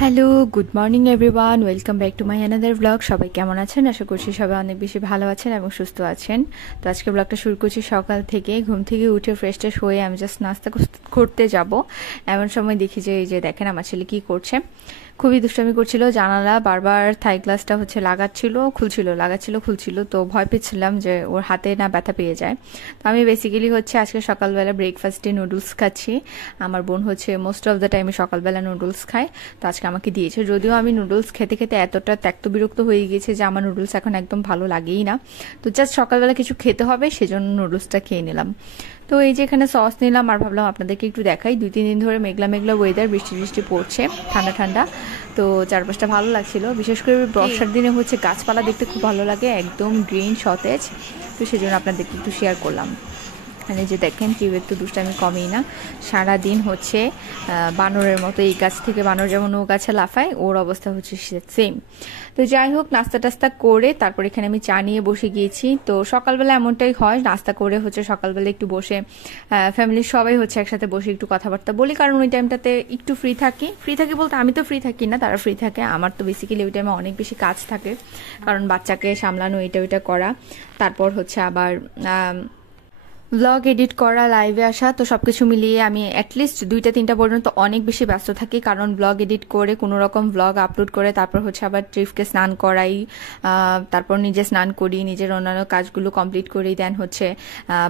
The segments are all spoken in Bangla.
Hello, good morning everyone, welcome back to my another blog. সবাই কেমন আছেন? আশা করছি সবাই অনেক বেশি ভালো আছেন এবং সুস্থ আছেন। তো আজকে ব্লগটা শুরু করছি সকাল থেকে। ঘুম থেকে উঠে ফ্রেশ ট্রেশ হয়ে আমি জাস্ট নাস্তা করতে যাব, এমন সময় দেখি যে এই যে দেখেন আমার ছেলে কি করছে। খুবই দুষ্টামি করছিল, জানালা বারবার থাই গ্লাসটা লাগাচ্ছিল খুলছিল, তো ভয় পেয়েছিলাম যে ওর হাতে না ব্যথা পেয়ে যায়। তো আমি বেসিক্যালি আজকে সকালবেলা ব্রেকফাস্টে নুডলস খাচ্ছি। আমার বোন মোস্ট অফ দ্য টাইমে সকালবেলা নুডলস খায়, তো আজকে আমাকে দিয়েছে। যদিও আমি নুডলস খেতে খেতে এতটা ত্যক্ত বিরক্ত হয়ে গিয়েছে যে আমার নুডলস এখন একদম ভালো লাগেই না। তো জাস্ট সকালবেলা কিছু খেতে হবে, সেজন্য নুডলসটা খেয়ে নিলাম। তো এই যে এখানে সস নিলাম আর ভাবলাম আপনাদেরকে একটু দেখাই। 2-3 দিন ধরে মেঘলা মেঘলা ওয়েদার, বৃষ্টি বৃষ্টি পড়ছে, ঠান্ডা ঠান্ডা, তো চারপাশটা ভালো লাগছিল। বিশেষ করে বর্ষার দিনে গাছপালা দেখতে খুব ভালো লাগে, একদম গ্রিন সতেজ। তো সেজন্য আপনাদেরকে একটু শেয়ার করলাম। মানে যে দেখেন কেউ একটু দুষ্টামি কমেই না, সারাদিন বানরের মতো এই গাছ থেকে বানর যেমন ও গাছে লাফায়, ওর অবস্থা সেম। তো যাই হোক, নাস্তা টাস্তা করে তারপর এখানে আমি চা নিয়ে বসে গিয়েছি। তো সকালবেলা এমনটাই হয়, নাস্তা করে সকালবেলা একটু বসে ফ্যামিলির সবাই একসাথে বসে একটু কথাবার্তা বলি, কারণ ওই টাইমটাতে একটু ফ্রি থাকি বলতে আমি তো ফ্রি থাকি না, তারা ফ্রি থাকে। আমার তো বেসিক্যালি ওই টাইমে অনেক বেশি কাজ থাকে, কারণ বাচ্চাকে সামলানো, এটা ওইটা করা, তারপর আবার ব্লগ এডিট করা, লাইভে আসা, তো সবকিছু মিলিয়ে আমি অ্যাটলিস্ট 2টা-3টা পর্যন্ত অনেক বেশি ব্যস্ত থাকি। কারণ ব্লগ এডিট করে কোনো রকম ব্লগ আপলোড করে তারপর আবার ট্রিফকে স্নান করাই, তারপর নিজে স্নান করি, নিজের অন্যান্য কাজগুলো কমপ্লিট করি, দেন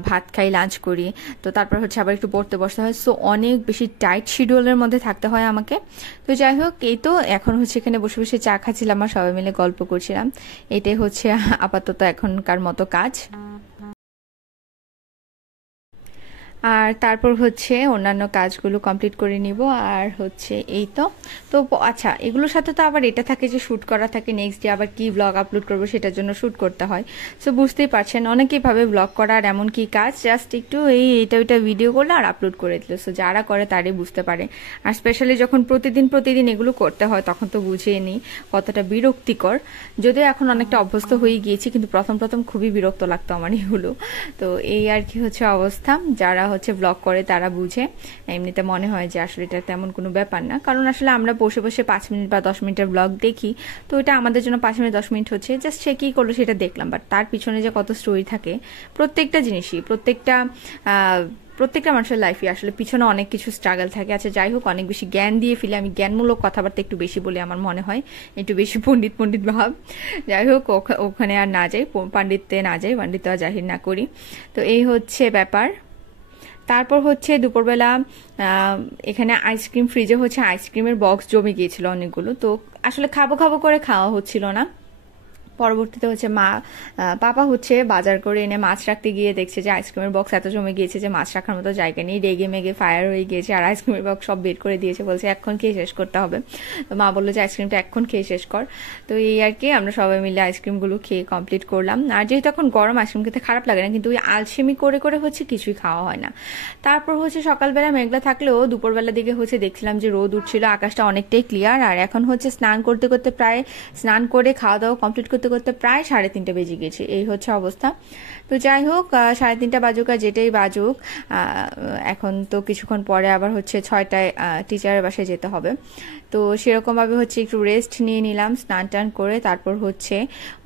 ভাত খাই, লাঞ্চ করি, তো তারপর আবার একটু পড়তে বসতে হয়। সো অনেক বেশি টাইট শিডিউলের মধ্যে থাকতে হয় আমাকে। তো যাই হোক, এই তো এখন এখানে বসে বসে চা খাচ্ছিলাম আর সবাই মিলে গল্প করছিলাম। এটাই আপাতত এখনকার মতো কাজ। আর তারপর অন্যান্য কাজগুলো কমপ্লিট করে নিব। আর এই তো তো আচ্ছা, এগুলোর সাথে তো আবার এটা থাকে যে শ্যুট করা থাকে, নেক্সট ডে আবার কি ব্লগ আপলোড করবো সেটার জন্য শ্যুট করতে হয়। সো বুঝতেই পারছেন অনেকেই ভাবে ব্লগ করা আর এমন কি কাজ, জাস্ট একটু এটা ওইটা ভিডিও করলে আর আপলোড করে দিল। সো যারা করে তারই বুঝতে পারে। আর স্পেশালি যখন প্রতিদিন এগুলো করতে হয়, তখন তো বুঝিয়ে নিই কতটা বিরক্তিকর। যদিও এখন অনেকটা অভ্যস্ত হয়ে গিয়েছি, কিন্তু প্রথম প্রথম খুবই বিরক্ত লাগতো আমার এগুলো। তো এই আর কি অবস্থা। যারা ব্লগ করে তারা বুঝে। এমনিতে মনে হয় যে আসলে এটা তেমন কোনো ব্যাপার না, কারণ আসলে আমরা বসে বসে 5 মিনিট বা 10 মিনিটের ব্লগ দেখি, তো এটা আমাদের জন্য 5 মিনিট 10 মিনিট জাস্ট সে কি করলো সেটা দেখলাম। বাট তার পিছনে যে কত স্টোরি থাকে, প্রত্যেকটা জিনিসই, প্রত্যেকটা মানুষের লাইফে আসলে পিছনে অনেক কিছু স্ট্রাগল থাকে। আচ্ছা যাই হোক, অনেক বেশি জ্ঞান দিয়ে ফেলে, আমি জ্ঞানমূলক কথাবার্তা একটু বেশি বলে আমার মনে হয়, একটু বেশি পণ্ডিত ভাব। যাই হোক, ওখানে আর না যাই, পাণ্ডিত্যে না যাই, পাণ্ডিত্য আর জাহির না করি। তো এই ব্যাপার। তারপর দুপুরবেলা এখানে আইসক্রিম, ফ্রিজে আইসক্রিমের বক্স জমে গিয়েছিল অনেকগুলো, তো আসলে খাবো খাবো করে খাওয়া হচ্ছিল না। পরবর্তীতে পাপা বাজার করে এনে মাছ রাখতে গিয়ে দেখছে যে আইসক্রিমের বক্স এত জমে গিয়েছে যে মাছ রাখার মতো জায়গা নেই, রেগে মেগে ফায়ার হয়ে গিয়েছে আর আইসক্রিমের বক্স সব বের করে দিয়েছে, বলছে এখন খেয়ে শেষ করতে হবে। তো মা বললো যে আইসক্রিমটা এখন খেয়ে শেষ কর। তো এই আর কি, আমরা সবাই মিলে আইসক্রিমগুলো খেয়ে কমপ্লিট করলাম। আর যেহেতু এখন গরম, আইসক্রিম খেতে খারাপ লাগে না, কিন্তু ওই আলসেমি করে করে কিছুই খাওয়া হয় না। তারপর সকালবেলা মেঘলা থাকলেও দুপুরবেলা দিকে দেখছিলাম যে রোদ উঠছিল, আকাশটা অনেকটাই ক্লিয়ার। আর এখন স্নান করতে করতে স্নান করে খাওয়া দাওয়া কমপ্লিট করতে করতে প্রায় 3:30 বেজে গেছে। এই অবস্থা। তো যাই হোক, 3:30 বাজুক আর যেটাই বাজুক, এখন তো কিছুক্ষণ পরে আবার 6টায় টিচারের বাসায় যেতে হবে। তো সেরকম ভাবে একটু রেস্ট নিয়ে নিলাম, স্নান টান করে তারপর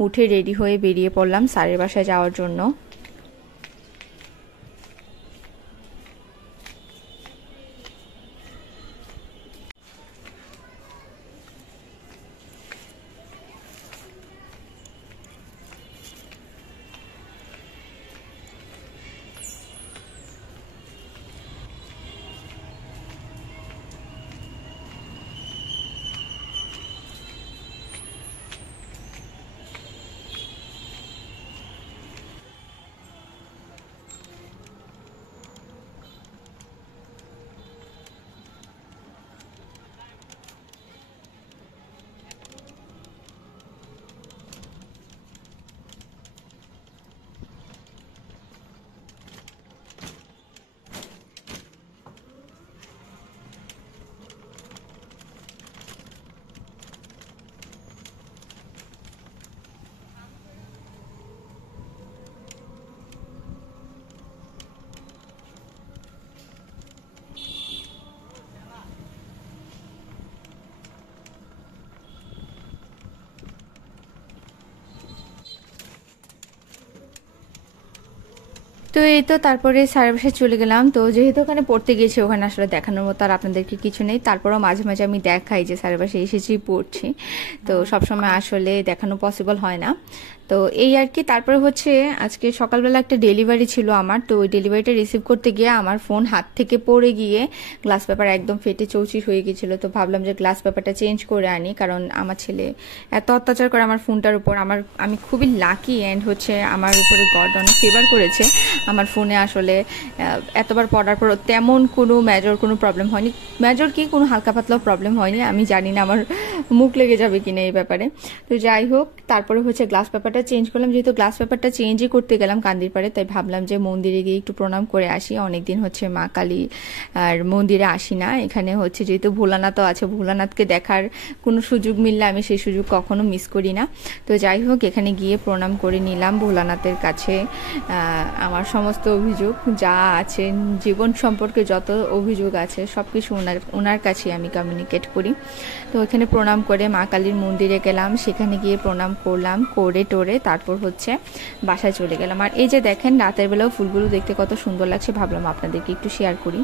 উঠে রেডি হয়ে বেরিয়ে পড়লাম স্যারের বাসায় যাওয়ার জন্য। তো এই তো তারপরে স্যারের বাসায় চলে গেলাম। তো যেহেতু ওখানে পড়তে গিয়েছি, ওখানে আসলে দেখানোর মতো আর আপনাদেরকে কিছু নেই। তারপরেও মাঝে মাঝে আমি দেখাই যে স্যারের বাসায় এসেছি, পড়ছি। তো সবসময় আসলে দেখানো পসিবল হয় না। তো এই আর কি। তারপরে হচ্ছে আজকে সকালবেলা একটা ডেলিভারি ছিল আমার। তো ওই ডেলিভারিটা রিসিভ করতে গিয়ে আমার ফোন হাত থেকে পড়ে গিয়ে গ্লাস পেপার একদম ফেটে চৌচির হয়ে গিয়েছিল। তো ভাবলাম যে গ্লাস পেপারটা চেঞ্জ করে আনি, কারণ আমার ছেলে এত অত্যাচার করে আমার ফোনটার উপর। আমি খুবই লাকি অ্যান্ড হচ্ছে আমার উপরে গড অনেক ফেভার করেছে। আমার ফোনে আসলে এতবার পড়ার পর তেমন কোনো মেজর কোনো প্রবলেম হয়নি। মেজর কি, কোনো হালকা পাতলাও প্রবলেম হয়নি। আমি জানি না আমার মুখ লেগে যাবে কিনা এই ব্যাপারে। তো যাই হোক, তারপরে হচ্ছে গ্লাস পেপারটা চেঞ্জ করলাম। যেহেতু গ্লাস পেপারটা চেঞ্জই করতে গেলাম কান্দির পাড়ে, তাই ভাবলাম যে মন্দিরে গিয়ে একটু প্রণাম করে আসি। অনেকদিন হচ্ছে মা কালী আর মন্দিরে আসি না। এখানে হচ্ছে যেহেতু ভোলানাথও আছে, ভোলানাথকে দেখার কোনো সুযোগ মিললে আমি সেই সুযোগ কখনো মিস করি না। তো যাই হোক, এখানে গিয়ে প্রণাম করে নিলাম ভোলানাথের কাছে। আমার সমস্ত অভিযোগ যা আছে, জীবন সম্পর্কে যত অভিযোগ আছে, সব কিছু ওনার কাছে আমি কমিউনিকেট করি। তো এখানে প্রণাম করে মা কালীর মন্দিরে গেলাম। সেখানে গিয়ে প্রণাম করলাম, করে টোরে তারপর হচ্ছে বাসায় চলে গেলাম। আর এই যে দেখেন, রাতের বেলাও ফুলগুলো দেখতে কত সুন্দর লাগছে, ভাবলাম আপনাদেরকে একটু শেয়ার করি।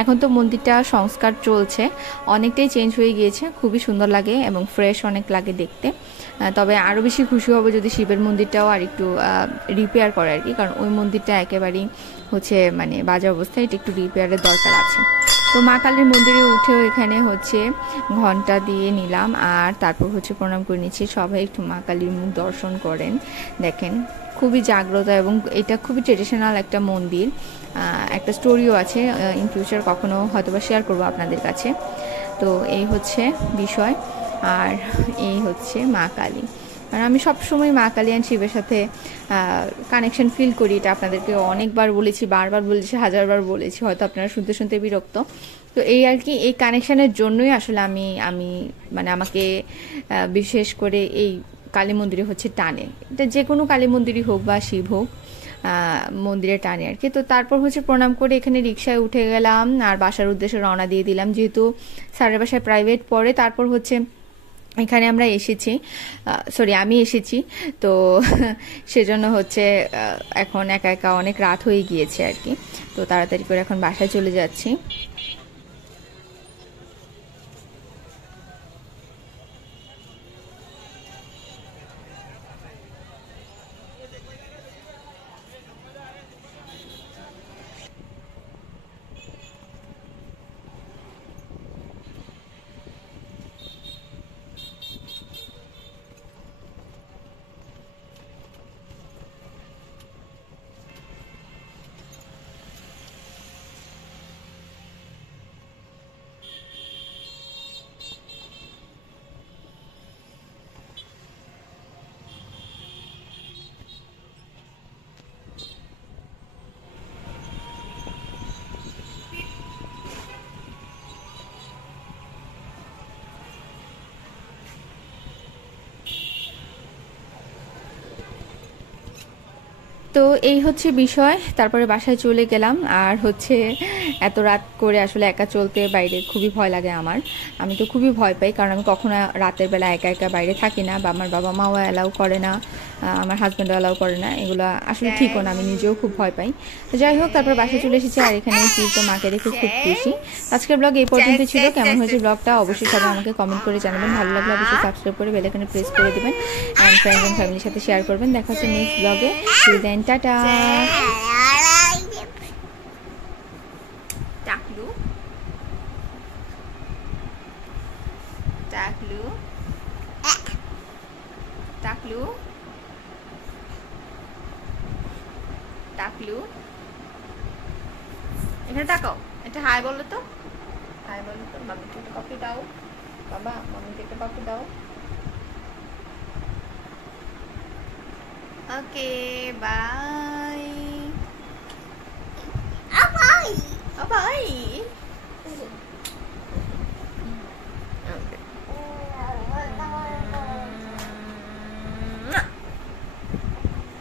এখন তো মন্দিরটা সংস্কার চলছে, অনেকটাই চেঞ্জ হয়ে গিয়েছে, খুবই সুন্দর লাগে এবং ফ্রেশ অনেক লাগে দেখতে। তবে আরও বেশি খুশি হব যদি শিবের মন্দিরটাও আর একটু রিপেয়ার করে আর কি, কারণ ওই মন্দিরটা একেবারেই হচ্ছে মানে বাজে অবস্থায়, এটা একটু রিপেয়ারের দরকার আছে। তো মা কালীর মন্দিরে উঠেও এখানে হচ্ছে ঘন্টা দিয়ে নিলাম, আর তারপর হচ্ছে প্রণাম করে নিচ্ছি। সবাই একটু মা কালীর মুখ দর্শন করেন, দেখেন খুবই জাগ্রত এবং এটা খুবই ট্রেডিশনাল একটা মন্দির। একটা স্টোরিও আছে, ইন ফিউচার কখনো হয়তোবা শেয়ার করবো আপনাদের কাছে। তো এই হচ্ছে বিষয়, আর এই হচ্ছে মা কালী। কারণ আমি সবসময় মা কালী অ্যান্ড শিবের সাথে কানেকশন ফিল করি। এটা আপনাদেরকে অনেকবার বলেছি, বারবার বলেছি, হাজারবার বলেছি, হয়তো আপনারা শুনতে শুনতে বিরক্ত। তো এই আর কি, এই কানেকশানের জন্যই আসলে আমি মানে আমাকে বিশেষ করে এই কালী মন্দিরে হচ্ছে টানে। এটা যে কোনো কালী মন্দিরই হোক বা শিব হোক, মন্দিরে টানে আর কি। তো তারপর হচ্ছে প্রণাম করে এখানে রিক্সায় উঠে গেলাম আর বাসার উদ্দেশ্যে রওনা দিয়ে দিলাম, যেহেতু স্যারের বাসায় প্রাইভেট পড়ে। তারপর হচ্ছে এখানে আমরা এসেছি, আমি এসেছি। তো সেজন্য হচ্ছে এখন একা একা অনেক রাত হয়ে গিয়েছে আর কি। তো তাড়াতাড়ি করে এখন বাসায় চলে যাচ্ছি। তো এই হচ্ছে বিষয়। তারপরে বাসায় চলে গেলাম। আর হচ্ছে এত রাত করে আসলে একা চলতে বাইরে খুবই ভয় লাগে আমার। আমি তো খুবই ভয় পাই, কারণ আমি কখনো রাতের বেলা একা একা বাইরে থাকি না, বা আমার বাবা মাও অ্যালাউ করে না, আমার হাজব্যান্ডও অ্যালাউ করে না। এগুলো আসলে ঠিকও না, আমি নিজেও খুব ভয় পাই। তো যাই হোক, তারপর বাসায় চলে এসেছি। আর এখানে তো মাকে দেখে খুব খুশি। আজকের ব্লগ এই পর্যন্ত ছিল। কেমন হয়েছে ব্লগটা অবশ্যই সবাই আমাকে কমেন্ট করে জানাবেন। ভালো লাগলে অবশ্যই সাবস্ক্রাইব করে বেল আইকনে প্রেস করে দেবেন, অ্যান্ড ফ্রেন্ডস অ্যান্ড ফ্যামিলির সাথে শেয়ার করবেন। দেখা হচ্ছে নেক্সট ব্লগে। Till then, tata. টাকলু টাকলু টাকলু টাকলু, এখানে তাকাও, এটা হাই বলো তো, হাই বলো তো। মাম্মিকে একটা কফি দাও বাবা, মাম্মিকে একটা কফি দাও। ওকে, বাই।